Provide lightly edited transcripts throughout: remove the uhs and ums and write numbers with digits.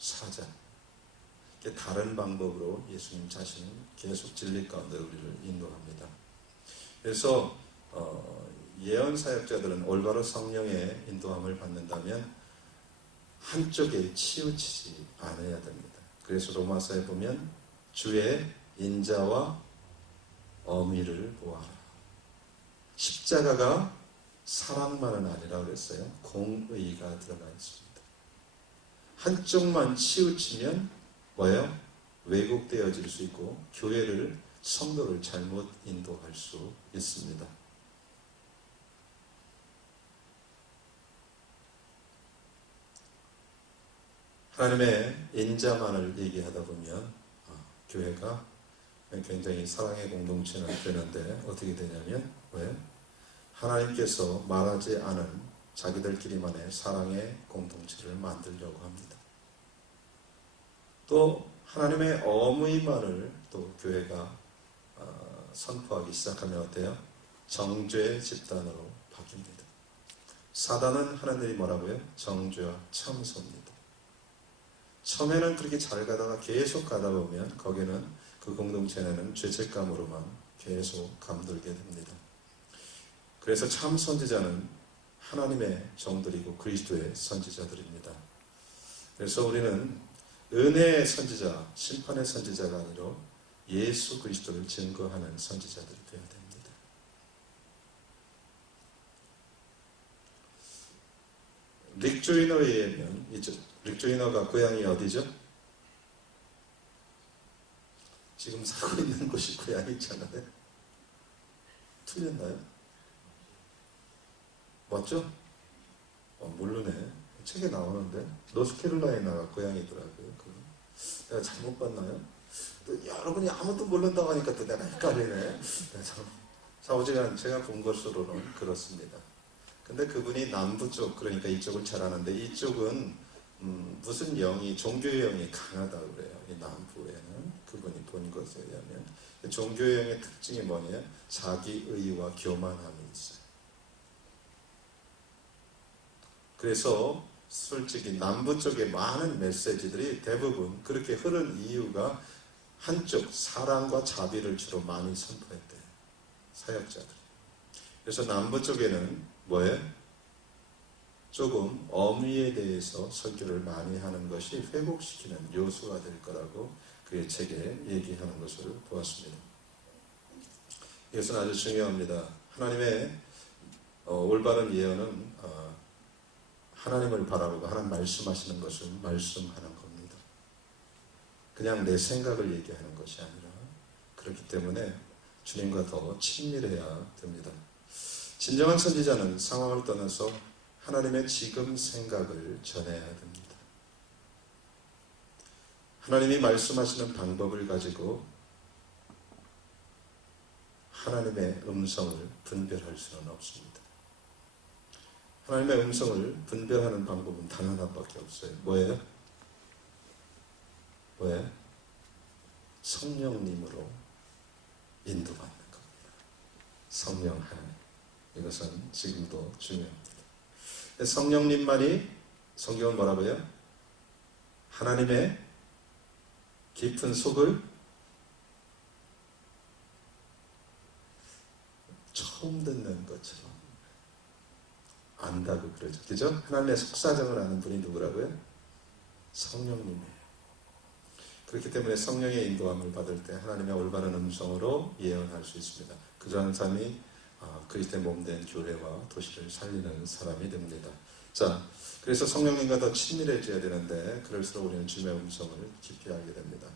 사자. 다른 방법으로 예수님 자신은 계속 진리 가운데 우리를 인도합니다. 그래서 예언 사역자들은 올바로 성령의 인도함을 받는다면 한쪽에 치우치지 않아야 됩니다. 그래서 로마서에 보면 주의 인자와 어미를 보아라. 십자가가 사랑만은 아니라 그랬어요. 공의가 들어가 있습니다. 한쪽만 치우치면 뭐예요? 왜곡되어질 수 있고 교회를, 성도를 잘못 인도할 수 있습니다. 하나님의 인자만을 얘기하다 보면 교회가 굉장히 사랑의 공동체가 되는데 어떻게 되냐면 왜? 하나님께서 말하지 않은 자기들끼리만의 사랑의 공동체를 만들려고 합니다. 또 하나님의 어무이만을 또 교회가 선포하기 시작하면 어때요? 정죄의 집단으로 바뀝니다. 사단은 하나님이 뭐라고요? 정죄와 참소입니다. 처음에는 그렇게 잘 가다가 계속 가다 보면 거기는 그 공동체는 죄책감으로만 계속 감돌게 됩니다. 그래서 참 선지자는 하나님의 종들이고 그리스도의 선지자들입니다. 그래서 우리는 은혜의 선지자, 심판의 선지자가 아니라 예수 그리스도를 증거하는 선지자들이 되어야 됩니다. 릭 조이너에 의하면, 릭 조이너가 고향이 어디죠? 지금 살고 있는 곳이 고향이잖아요. 틀렸나요? 맞죠? 모르네. 책에 나오는데 노스캐롤라이나가 고향이더라고요. 내가 잘못 봤나요? 또 여러분이 아무도 모른다고 하니까 또 내가 헷갈리네. 자, 어제가 제가 본 것으로는 그렇습니다. 근데 그분이 남부 쪽, 그러니까 이쪽을 잘 아는데 이쪽은 무슨 영이, 종교의 영이 강하다고 그래요. 이 남부에는 그분이 본 것에 의하면 종교의 영의 특징이 뭐냐면 자기의와 교만함이 있어요. 그래서 솔직히 남부 쪽의 많은 메시지들이 대부분 그렇게 흐른 이유가 한쪽 사랑과 자비를 주로 많이 선포했대요. 사역자들이. 그래서 남부 쪽에는 뭐예요? 조금 어미에 대해서 설교를 많이 하는 것이 회복시키는 요소가 될 거라고 그의 책에 얘기하는 것을 보았습니다. 이것은 아주 중요합니다. 하나님의 올바른 예언은 하나님을 바라보고 하나님 말씀하시는 것을 말씀하는 겁니다. 그냥 내 생각을 얘기하는 것이 아니라 그렇기 때문에 주님과 더 친밀해야 됩니다. 진정한 선지자는 상황을 떠나서 하나님의 지금 생각을 전해야 됩니다. 하나님이 말씀하시는 방법을 가지고 하나님의 음성을 분별할 수는 없습니다. 하나님의 음성을 분별하는 방법은 단 하나밖에 없어요. 뭐예요? 왜? 성령님으로 인도받는 겁니다. 성령 하나님. 이것은 지금도 중요합니다. 성령님만이, 성경은 뭐라고요? 하나님의 깊은 속을 처음 듣는 것처럼 안다고 그러죠. 그죠? 하나님의 속사정을 아는 분이 누구라고요? 성령님이에요. 그렇기 때문에 성령의 인도함을 받을 때 하나님의 올바른 음성으로 예언할 수 있습니다. 그러한 사람이 그리스도의 몸된 교회와 도시를 살리는 사람이 됩니다. 자, 그래서 성령님과 더 친밀해져야 되는데 그럴수록 우리는 주님의 음성을 깊이 알게 됩니다.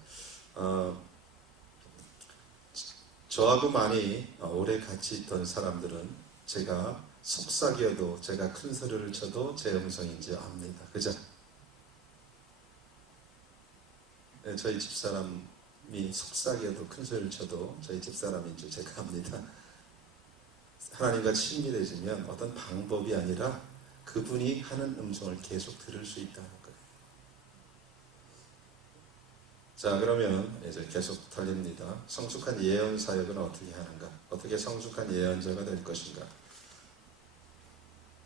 저하고 많이 오래 같이 있던 사람들은 제가 속삭여도, 제가 큰 소리를 쳐도 제 음성인지 압니다. 그죠? 네, 저희 집사람이 속삭여도 큰 소리를 쳐도 저희 집사람인지 제가 압니다. 하나님과 친밀해지면 어떤 방법이 아니라 그분이 하는 음성을 계속 들을 수 있다는 거예요. 자, 그러면 이제 계속 달립니다. 성숙한 예언 사역은 어떻게 하는가? 어떻게 성숙한 예언자가 될 것인가?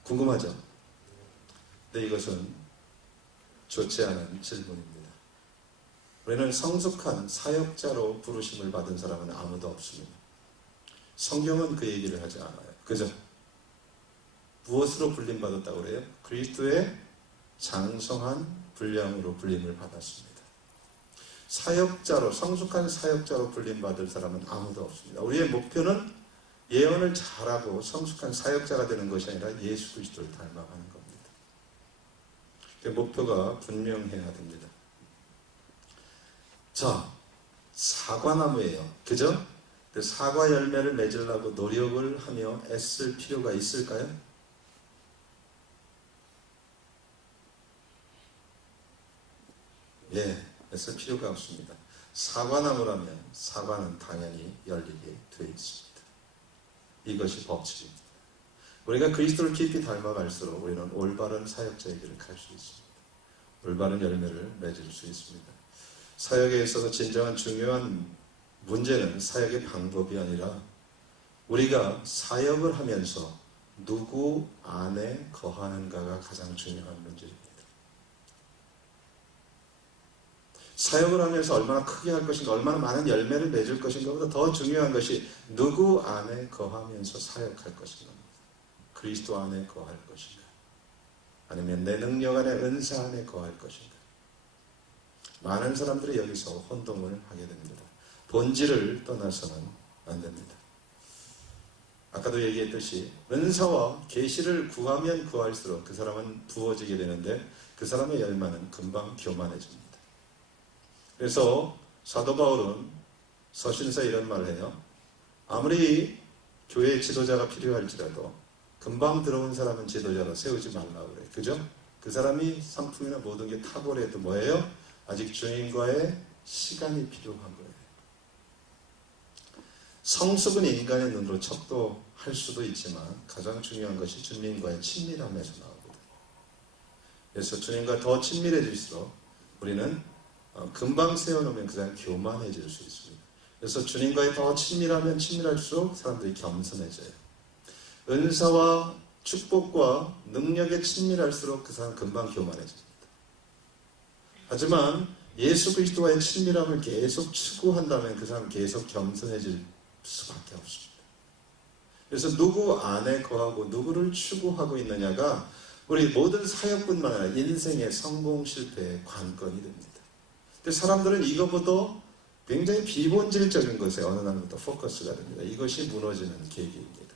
궁금하죠? 근데 이것은 좋지 않은 질문입니다. 우리는 성숙한 사역자로 부르심을 받은 사람은 아무도 없습니다. 성경은 그 얘기를 하지 않아요. 그죠? 무엇으로 불림받았다고 그래요? 그리스도의 장성한 분량으로 불림을 받았습니다. 사역자로, 성숙한 사역자로 불림받을 사람은 아무도 없습니다. 우리의 목표는 예언을 잘하고 성숙한 사역자가 되는 것이 아니라 예수 그리스도를 닮아가는 겁니다. 그 목표가 분명해야 됩니다. 자, 사과나무예요. 그죠? 그 사과 열매를 맺으려고 노력을 하며 애쓸 필요가 있을까요? 예, 애쓸 필요가 없습니다. 사과나무라면 사과는 당연히 열리게 되어 있습니다. 이것이 법칙입니다. 우리가 그리스도를 깊이 닮아갈수록 우리는 올바른 사역자의 길을 갈 수 있습니다. 올바른 열매를 맺을 수 있습니다. 사역에 있어서 진정한 중요한 문제는 사역의 방법이 아니라 우리가 사역을 하면서 누구 안에 거하는가가 가장 중요한 문제입니다. 사역을 하면서 얼마나 크게 할 것인가, 얼마나 많은 열매를 맺을 것인가보다 더 중요한 것이 누구 안에 거하면서 사역할 것인가, 그리스도 안에 거할 것인가, 아니면 내 능력 안에, 은사 안에 거할 것인가. 많은 사람들이 여기서 혼동을 하게 됩니다. 본질을 떠나서는 안 됩니다. 아까도 얘기했듯이 은사와 계시를 구하면 구할수록 그 사람은 부어지게 되는데 그 사람의 열망은 금방 교만해집니다. 그래서 사도 바울은 서신서에 이런 말을 해요. 아무리 교회 지도자가 필요할지라도 금방 들어온 사람은 지도자로 세우지 말라고 그래요. 그죠? 그 사람이 상품이나 모든 게 탁월해도 뭐예요? 아직 주님과의 시간이 필요한 거예요. 성숙은 인간의 눈으로 척도할 수도 있지만 가장 중요한 것이 주님과의 친밀함에서 나오거든요. 그래서 주님과 더 친밀해질수록 우리는 금방 세워놓으면 그 사람이 교만해질 수 있습니다. 그래서 주님과의 더 친밀하면 친밀할수록 사람들이 겸손해져요. 은사와 축복과 능력에 친밀할수록 그 사람 금방 교만해집니다. 하지만 예수 그리스도와의 친밀함을 계속 추구한다면 그 사람은 계속 겸손해질 수밖에 없습니다. 그래서 누구 안에 거하고 누구를 추구하고 있느냐가 우리 모든 사역뿐만 아니라 인생의 성공 실패의 관건이 됩니다. 근데 사람들은 이것보다 굉장히 비본질적인 것에 어느 날부터 포커스가 됩니다. 이것이 무너지는 계기입니다.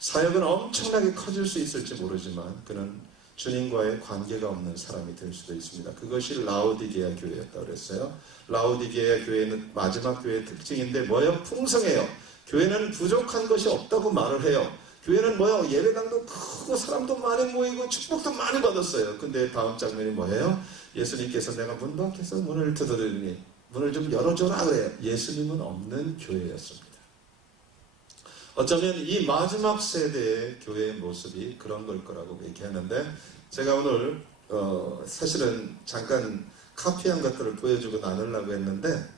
사역은 엄청나게 커질 수 있을지 모르지만 그는 주님과의 관계가 없는 사람이 될 수도 있습니다. 그것이 라오디게아 교회였다고 그랬어요. 라오디게아 교회는 마지막 교회의 특징인데 뭐예요? 풍성해요. 교회는 부족한 것이 없다고 말을 해요. 교회는 뭐예요? 예배당도 크고 사람도 많이 모이고 축복도 많이 받았어요. 근데 다음 장면이 뭐예요? 예수님께서 내가 문 밖에서 문을 두드리니 문을 좀 열어줘라 그래요. 예수님은 없는 교회였습니다. 어쩌면 이 마지막 세대의 교회의 모습이 그런 걸 거라고 얘기하는데 제가 오늘 사실은 잠깐 카피한 것들을 보여주고 나누려고 했는데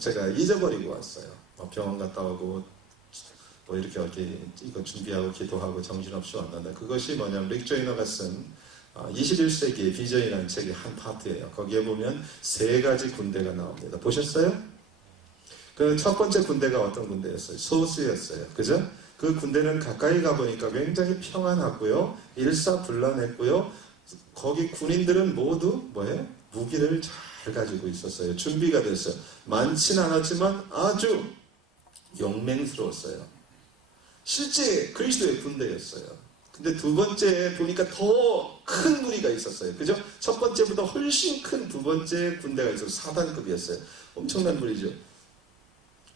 제가 잊어버리고 왔어요. 병원 갔다 오고 뭐 이렇게 이거 준비하고 기도하고 정신없이 왔는데 그것이 뭐냐면 릭 조이너가 쓴 21세기의 비전이라는 책의 한 파트예요. 거기에 보면 세 가지 군대가 나옵니다. 보셨어요? 그 첫 번째 군대가 어떤 군대였어요? 소수였어요. 그죠? 그 군대는 가까이 가보니까 굉장히 평안하고요. 일사불란했고요. 거기 군인들은 모두 뭐예요? 무기를 잘 가지고 있었어요. 준비가 됐어요. 많진 않았지만 아주 용맹스러웠어요. 실제 그리스도의 군대였어요. 근데 두 번째 보니까 더 큰 무리가 있었어요. 그죠? 첫 번째보다 훨씬 큰 두 번째 군대가 있어서 사단급이었어요. 엄청난 무리죠.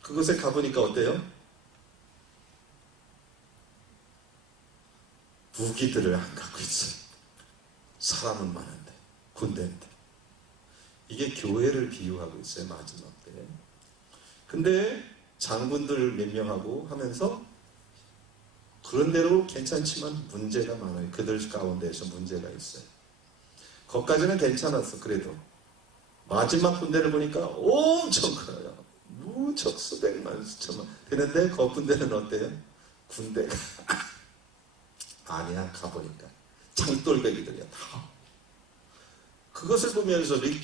그곳에 가보니까 어때요? 무기들을 안 갖고 있어요. 사람은 많은데, 군대인데. 이게 교회를 비유하고 있어요, 마지막 때. 근데 장군들 몇 명하고 하면서 그런대로 괜찮지만 문제가 많아요. 그들 가운데에서 문제가 있어요. 거기까지는 괜찮았어, 그래도. 마지막 군대를 보니까 엄청 커요. 무척 수백만, 수천만. 그런데 그 군대는 어때요? 군대가. 아니야, 가보니까. 장돌배기들이야, 다. 그것을 보면서 릭